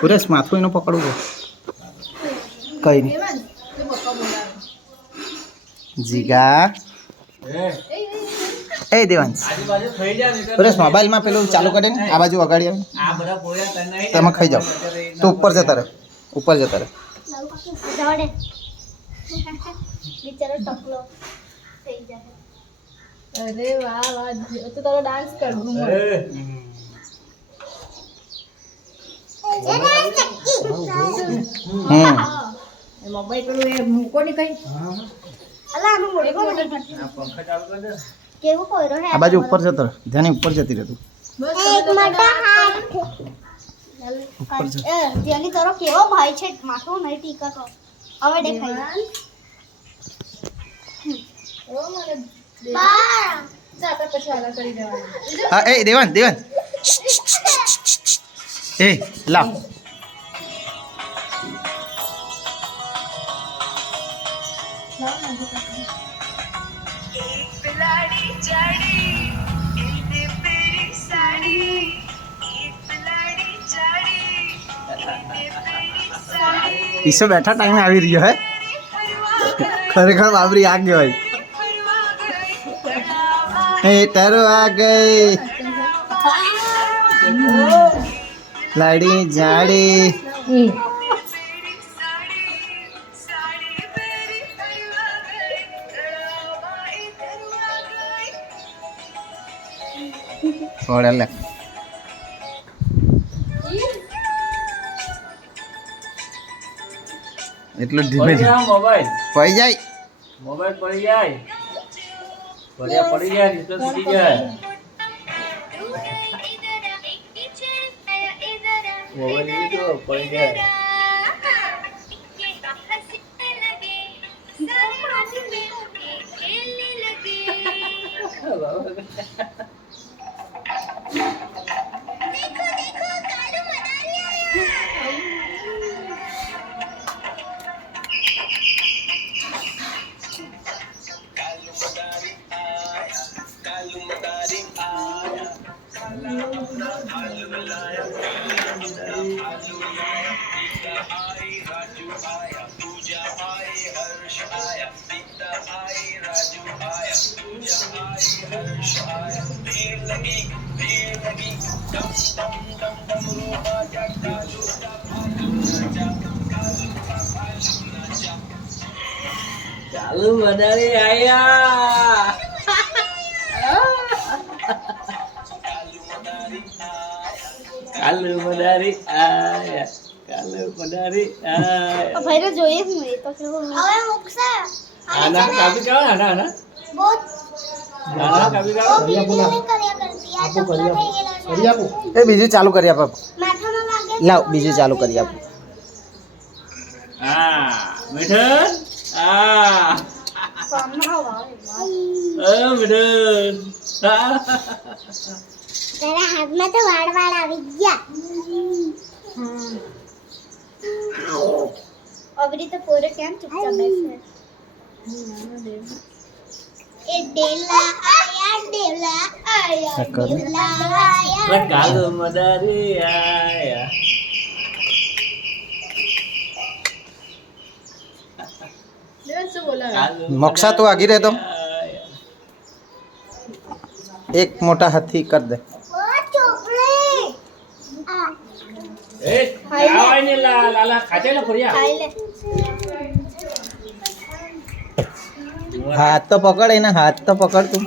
સુરેશ માથું એનું પકડવું કઈ નહીં જીગા એ દેવાંશ સુરેશ મોબાઈલમાં પેલું ચાલુ કરે ને આ બાજુ વગાડી આવે તમે ખાઈ જાઓ તો ઉપર જતા રહે બિચારો ટકલો થઈ જાય. અરે વાહ વાહ તો તારો ડાન્સ કર ઘૂમર. મોબાઈલ પેલું એ મૂકો ને કઈ અલા આનું મોડે કો પંખા ચાલુ કર દે કેવું કોયરો હે આ બાજુ ઉપર જતો રહે ધ્યાન ઉપર જતી રહે તું એક મોટા હાથ ઉપર જ ધ્યાની તારો કેવો ભાઈ છે માથું નહીં ટીકા તો હવે દેખાય ઓ મારે બા ચાપે પછી આલા કરી દેવાનું હા એ દેવાન એ લાવ ઈસો બેઠા ટાઈમે આવી રહ્યો હે ખરેખર બાબરી આ ગયો હે તારો આ ગઈ લાડી જાડી થોડા લે એટલું ધીમે મોબાઈલ પડી જાય પડી જાય તો છૂટી જાય મોબાઈલ લીધો પડી જાય ચાલુ વધારે આયા કાલુ મદારી આયા ભાઈને જોઈએ હું એ તો કેવો હવે મુકશે આના કાપી કાઢો આના બહુ આના કાપી કાઢો એ બીજું ચાલુ કરી આપ માથામાં વાગે લાવ બીજું ચાલુ કરી આપ હા મેઠન આ સામના વાવે મેઠન તારા હાથમાં તો વાળ આવી ગયા અબરી તો પોરે કેમ ચૂપચાપ બેસે એ ડેલા આયા કાલુ મદારી આયા મોક્ષા તું આગી રહે તો એક મોટા હાથી કર દે એ આવાને લાલા ખાતે ને ફરિયા ખાઈ લે હાથ તો પકડ એના હાથ તો પકડ તું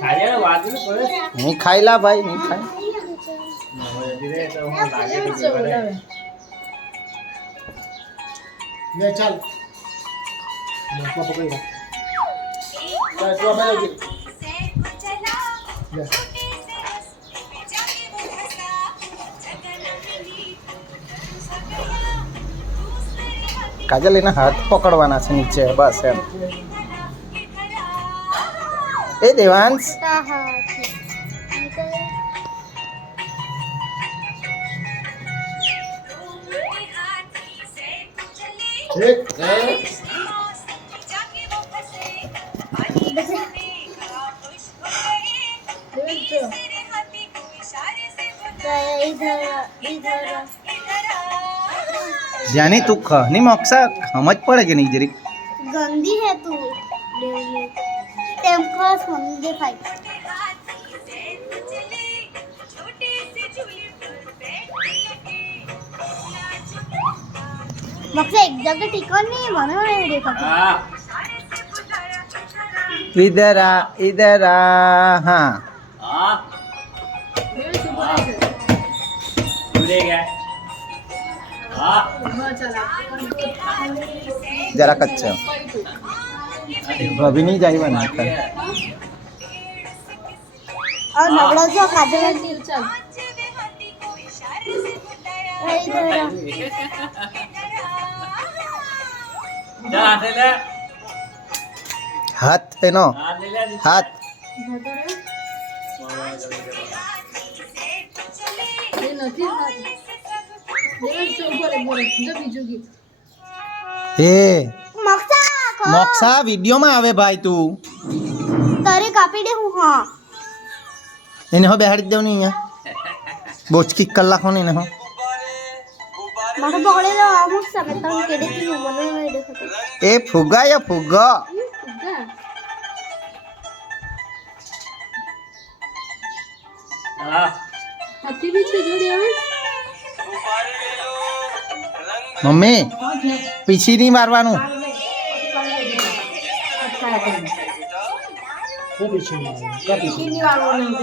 ખાજે વાતને પડે નહીં ખાઈ લા ભાઈ નહીં ખાઈ ધીરે તો હું લાગે તો બોલાવે લે ચાલ મોકો પકડી લે તો ભાઈ લે કાજલ એના હાથ પકડવાના છે નીચે બસ એમ એ દેવાંશ इधर इधर જાની તું ખ ની મોક્ષા સમજ પડે કે નહીં જરીક गंदी है तू टेम्पस मंदे खाई मक्से एक जगह टिकट नहीं मने नहीं देखा હા ઇધર આ હા હા ભૂલે ગયા હા જરા કચ્ચા ભાભી નહીં જાય બના और नवड़ा जो काजल चल ચાલ હાથે લે હાથ એનો હાથ લે લે હાથ એ मक्सा મોક્ષા વિડિયો માં આવે ભાઈ તું તારે કાપી દે હું હા એને હો બેહાડી દેવ નહીં અહીંયા બોચકી કલાકો ને હો મને બગડેલો અમુક સમય તમ કેડે થી મને નહીં દેખાતો એ ફુગા યા ફુગા હા હાથી બી છે જોડે આવે મમ્મી પીછી નહીં મારવાનું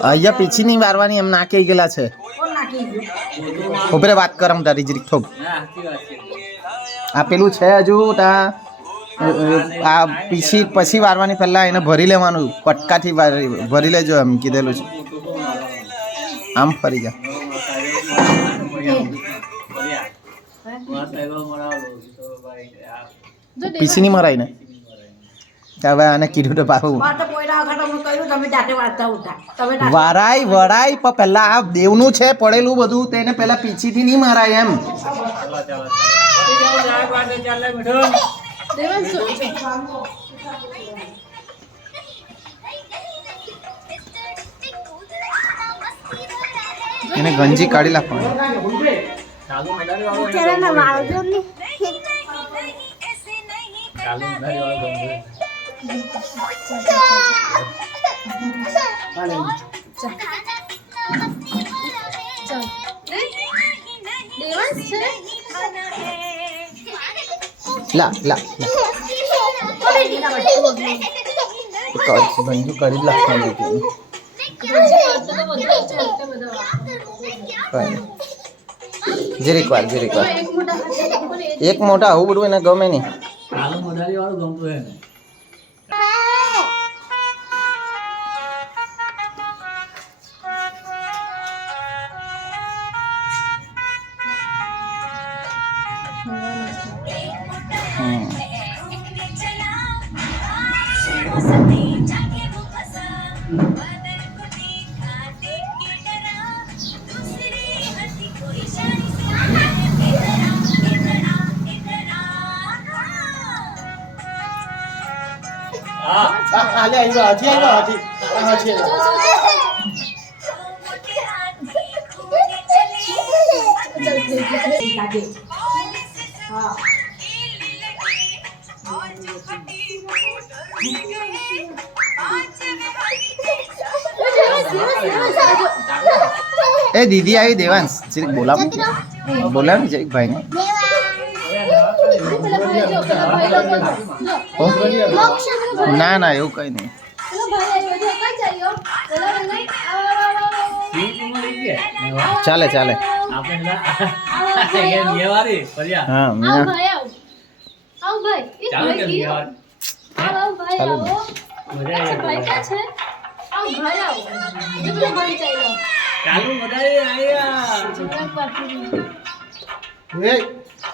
અહીંયા પીછી નહીં મારવાની એમ ના કહી ગયેલા છે ઉપરે વાત કરમ તારી જરીક થોપ હા સાચી વાત છે આ પેલું છે હજુ આ પીછી પછી વારવાની પહેલા એને ભરી લેવાનું કટકાથી ભરી લેજો એમ કીધેલું છે આમ ફરી જા પીછી નહીં મરાય ને હવે આને કીધું તો પાછું વરાય વરાય પણ પહેલા આ દેવનું છે પડેલું બધું તેને પહેલા પીછીથી નહીં મરાય એમ એને ગંજી કાઢી નાખવાની તેરા ના મારજો ને લા લા ગંજુ કાઢી જ નાખવાની જરીક વાર એક મોટા આવું બધું એને ગમે નહીં આલુ મદારી વાળું ગમતું હે ને એ દીદી આવી દેવાંશ જરીક બોલાવ ને જરીક ભાઈને ના ના એવું કઈ નહીં ચાલે ચાલે આપણે મેવારી ફરિયા હા આવ ભાઈ આવ ભાઈ ચાલુ કે મેવાર આવ ભાઈ ચાલુ આવો મજા અચ્છા ભાઈ ક્યાં છે આવ ભાઈ આવો જબરો ભાઈ ચાલ્યો ચાલુ મદારી આયા જબરો બાપુ એ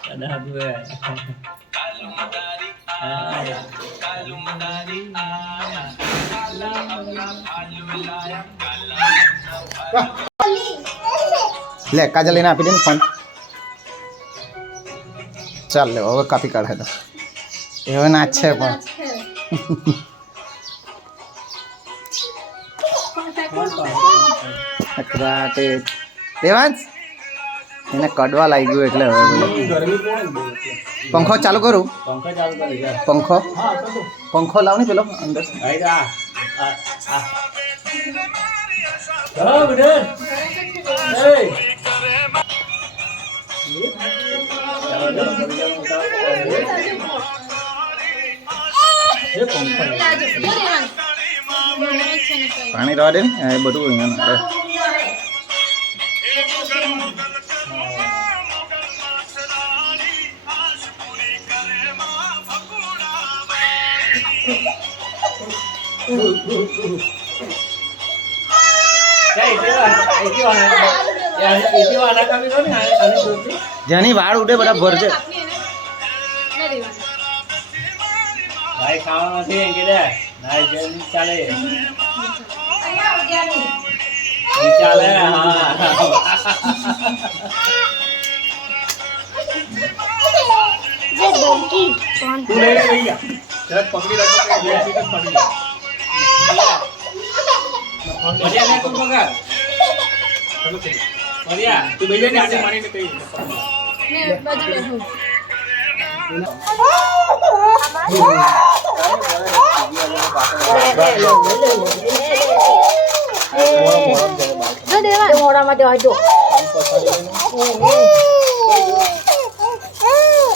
કદા દુએ કાલુ મદારી આયા કાલુ મદારી આયા લે કાજલ એને આપી દે ને ફોન ચાલ લે હવે કાપી કાઢે તો હવે નાચ છે પણ અકરા તે દેવાંશ એને કડવા લાગ્યું એટલે હવે બોલો. ગરમી કોણ બહુ છે. પંખો ચાલુ કરું પંખા ચાલુ કરી જા. પંખો હા તો પંખો લાવ ને પેલો અંદર આઈ જા આ હા બેટા એ ચાલો ચાલો કરી જાઓ મોટા એ પંખા પાણી રવા દે ને એ બધું અહીંયા ના જેની વાળ ઉડે બધા ભરજે ભાઈ ખાવા નથી એમ કીધે ના જેમ ચાલે ચાલે હા જે ડોંકી તું લઈ લે ભૈયા જરા પકડી રાખો કે બે સીટ પકડી લે મજા લે તું પકડ મરિયા તું ભૈયા ને આટે મારીને કહી મોડામાં દેવા જો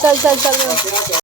ચાલ ચાલ ચાલ